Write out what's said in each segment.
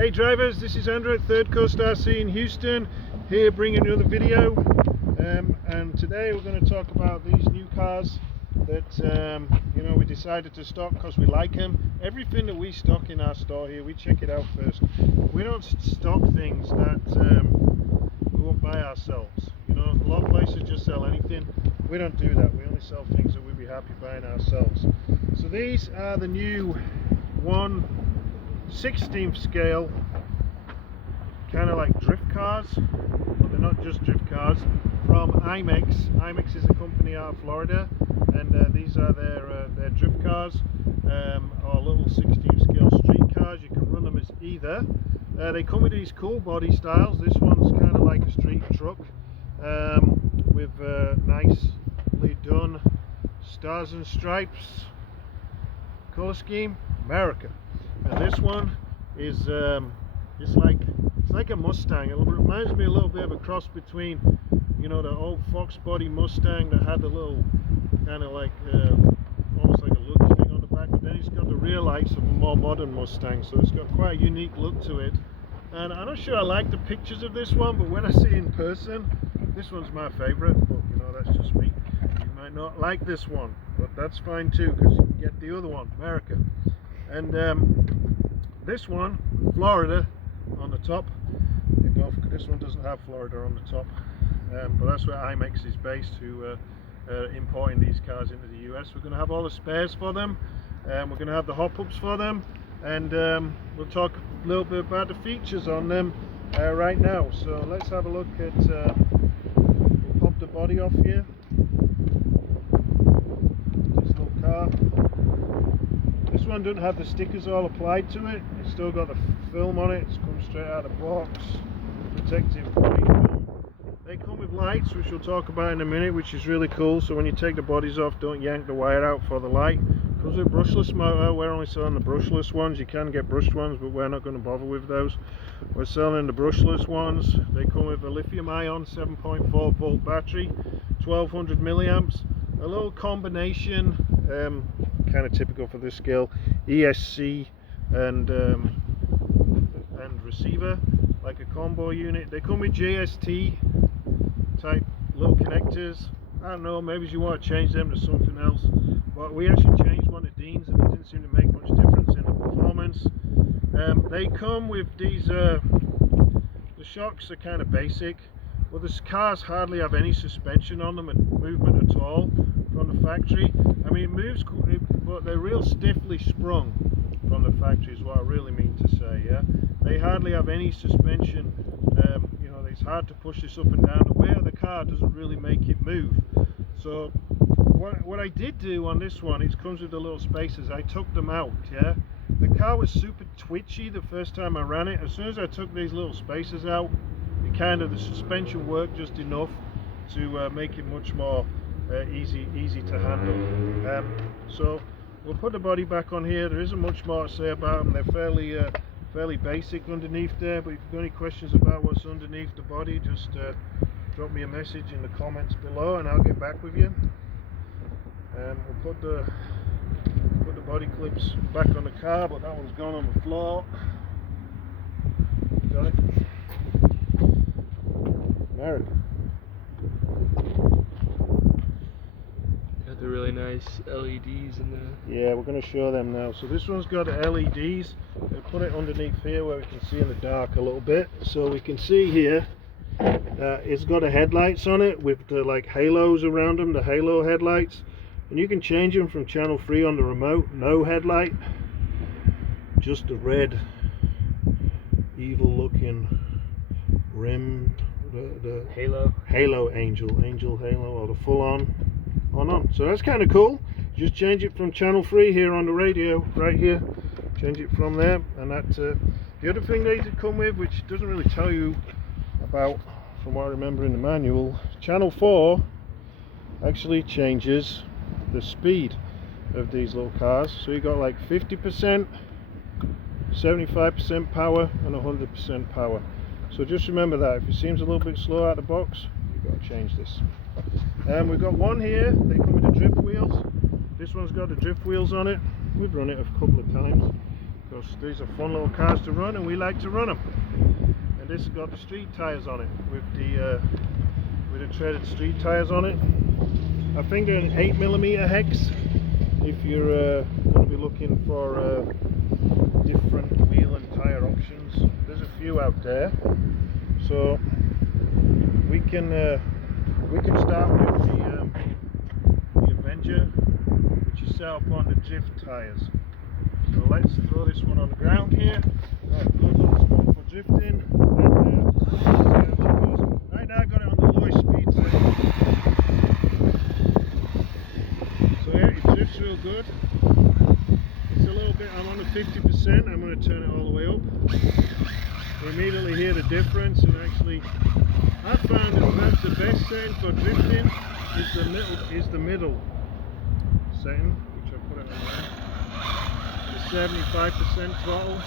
Hey drivers, this is Andrew at ThirdCoastRC in Houston, here bringing another video, and today we're going to talk about these new cars that we decided to stock because we like them. Everything that we stock in our store here, we check it out first. We don't stock things that we won't buy ourselves. A lot of places just sell anything. We don't do that. We only sell things that we'd be happy buying ourselves. So these are the new 1/16th scale, kind of like drift cars, but they're not just drift cars, from Imex. Imex is a company out of Florida, and these are their drift cars, or little 16th scale street cars. You can run them as either. They come with these cool body styles. This one's kind of like a street truck, with nicely done stars and stripes color scheme, America. And this one is it's like a Mustang. It reminds me a little bit of a cross between the old Fox body Mustang that had the little kind of like almost like a luggage thing on the back, but then it's got the rear lights of a more modern Mustang, so it's got quite a unique look to it. And I'm not sure I like the pictures of this one, but when I see it in person, this one's my favorite. But that's just me. You might not like this one, but that's fine too, because you can get the other one, America. And this one, Florida on the top. This one doesn't have Florida on the top, but that's where Imex is based, who are importing these cars into the US. We're going to have all the spares for them, we're going to have the hop-ups for them, and we'll talk a little bit about the features on them right now. So let's have a look at, we'll pop the body off here. This little car. This one doesn't have the stickers all applied to it. It's still got the film on it. It's come straight out of the box. Protective body film. They come with lights, which we'll talk about in a minute, which is really cool. So when you take the bodies off, don't yank the wire out for the light. Comes with brushless motor. We're only selling the brushless ones. You can get brushed ones, but we're not going to bother with those. We're selling the brushless ones. They come with a lithium-ion 7.4 volt battery, 1200 milliamps, a little combination, kind of typical for this scale, ESC and receiver, like a combo unit. They come with JST type little connectors. I don't know, maybe you want to change them to something else, but we actually changed one of Dean's and it didn't seem to make much difference in the performance. They come with these, the shocks are kind of basic. Well, the cars hardly have any suspension on them and movement at all from the factory. I mean, it moves, but they're real stiffly sprung from the factory is what I really mean to say. Yeah, they hardly have any suspension. It's hard to push this up and down. The weight of the car doesn't really make it move. So what I did do on this one, it comes with the little spacers. I took them out. Yeah, the car was super twitchy the first time I ran it. As soon as I took these little spacers out, the suspension worked just enough to make it much more easy to handle. So we'll put the body back on here. There isn't much more to say about them. They're fairly basic underneath there, but if you've got any questions about what's underneath the body, just drop me a message in the comments below and I'll get back with you. We'll put the body clips back on the car, but that one's gone on the floor. Got it? America. Got the really nice LEDs in there. Yeah, we're going to show them now. So this one's got LEDs. We'll put it underneath here where we can see in the dark a little bit. So we can see here, it's got the headlights on it with the like halos around them, the halo headlights. And you can change them from channel 3 on the remote, no headlight, just the red, evil looking rim. The halo angel halo, or the full on. So that's kind of cool. Just change it from channel 3 here on the radio, right here. Change it from there, and that. The other thing they did come with, which doesn't really tell you about, from what I remember in the manual, channel 4 actually changes the speed of these little cars. So you got like 50%, 75% power, and 100% power. So just remember that if it seems a little bit slow out of the box, you've got to change this. We've got one here. They come with the drift wheels. This one's got the drift wheels on it. We've run it a couple of times. because these are fun little cars to run and we like to run them. And this has got the street tyres on it with the treaded street tyres on it. I think they're an 8mm hex if you're going to be looking for different wheel and tyre options. There's a few out there, so we can start with the Avenger, which is set up on the drift tyres. So let's throw this one on the ground here. Got a good little spot for drifting. And, right now I got it on the lowest speed setting. So yeah, it drifts real good. It's a little bit, I'm on the 50%, I'm going to turn it all the way up. You immediately hear the difference, and actually I found that perhaps the best setting for drifting is the middle setting, which I put it on there. The 75% throttle.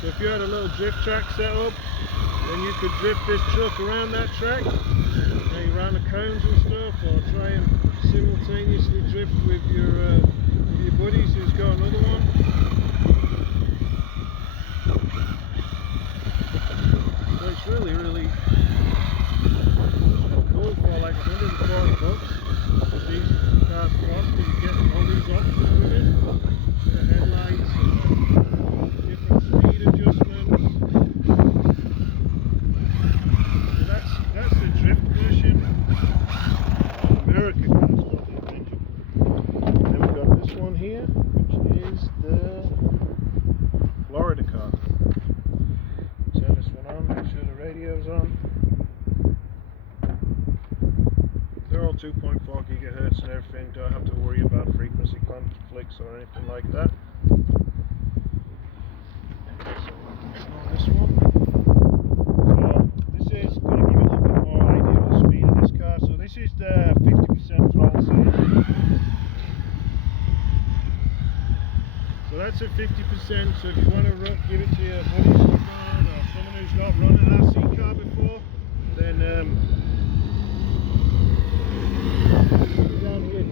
So if you had a little drift track set up, then you could drift this truck around that track, maybe around the cones and stuff, or try and simultaneously drift with your buddies who's got another one. So it's really cool for like $140 with these cars cost, and you get all these options with it. The headlights and different speed adjustments. So that's the drift version. America cars got the Avenger. Then we've got this one here, which is the Florida car. Turn this one on, make sure the radio's on. They're all 2.4 gigahertz and everything, don't have to worry about frequency conflicts or anything like that. So this one. So this is going to give you a little bit more idea of the speed of this car. So this is the 50% throttle setting. So that's at 50%, so if you want to give it to your buddies or someone who's not run an RC car before, then down here,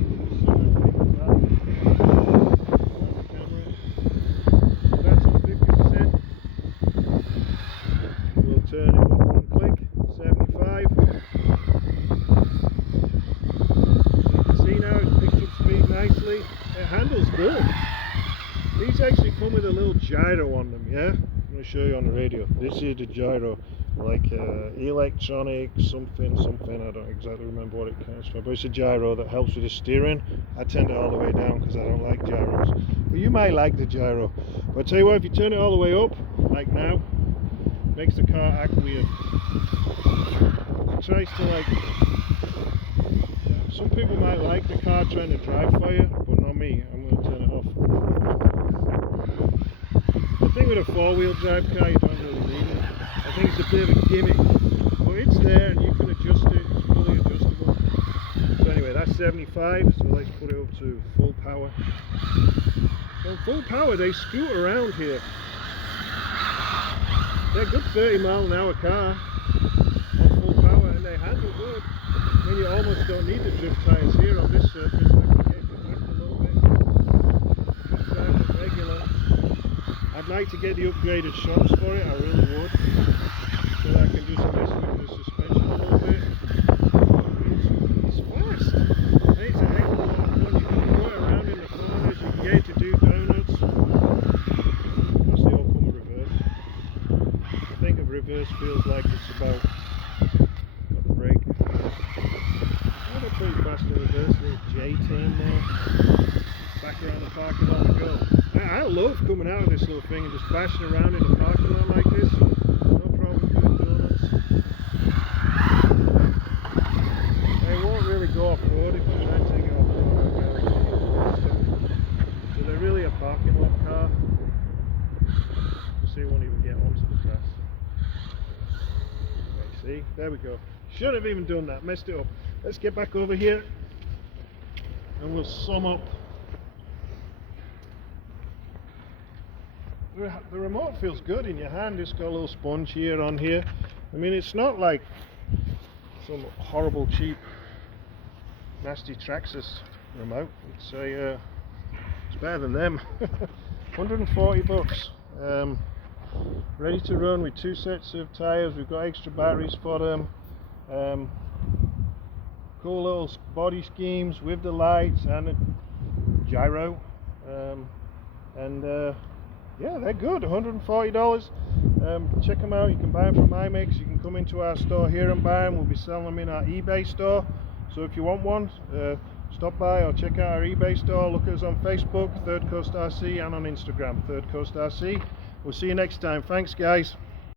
that's on 50%. We'll turn it up one click, 75. So you can see now it picks up speed nicely. It handles good. These actually come with a little gyro on them, yeah? I'm going to show you on the radio. This is the gyro, like electronic something, I don't exactly remember what it comes from, but it's a gyro that helps with the steering. I tend it all the way down because I don't like gyros. But you might like the gyro. But I tell you what, if you turn it all the way up, like now, makes the car act weird. It tries to like... Some people might like the car trying to drive for you, but not me. I'm going to turn it off. The thing with a four-wheel drive car, you don't really need it. I think it's a bit of a gimmick, but it's there and you can adjust it. It's fully adjustable. So anyway, that's 75. So let's put it up to full power. So full power, they scoot around here. They're a good 30-mile-an-hour car on full power, and they handle good. Then you almost don't need the drift tyres here on this surface. I can get it back a little bit. Just drive it regular. I'd like to get the upgraded shocks for it, I really would. So I can just mess with the suspension a little bit. It's fast. And it's a heck of a lot of fun. You can throw it around in the corners, you can get it to do donuts. Plus they all come in reverse. I think a reverse feels like it's about... got the brake. Oh, they're pretty fast in reverse. Little J-turn there. Back around the parking lot we go. I love coming out of this little thing and just bashing around in the parking lot like this. No problem doing donuts. It won't really go off-road if I try to take it off-road. So they're really a parking lot car. You see, it won't even get onto the grass. Okay, see? There we go. Should have even done that, messed it up. Let's get back over here and we'll sum up. The remote feels good in your hand. It's got a little sponge here on here. I mean, it's not like some horrible cheap nasty Traxxas remote. It's better than them. 140 bucks. Ready to run with 2 sets of tyres. We've got extra batteries for them. Cool little body schemes with the lights and a gyro. Yeah, they're good. $140. Check them out. You can buy them from Imex. You can come into our store here and buy them. We'll be selling them in our eBay store. So if you want one, stop by or check out our eBay store. Look at us on Facebook, ThirdCoastRC, and on Instagram, ThirdCoastRC. We'll see you next time. Thanks, guys.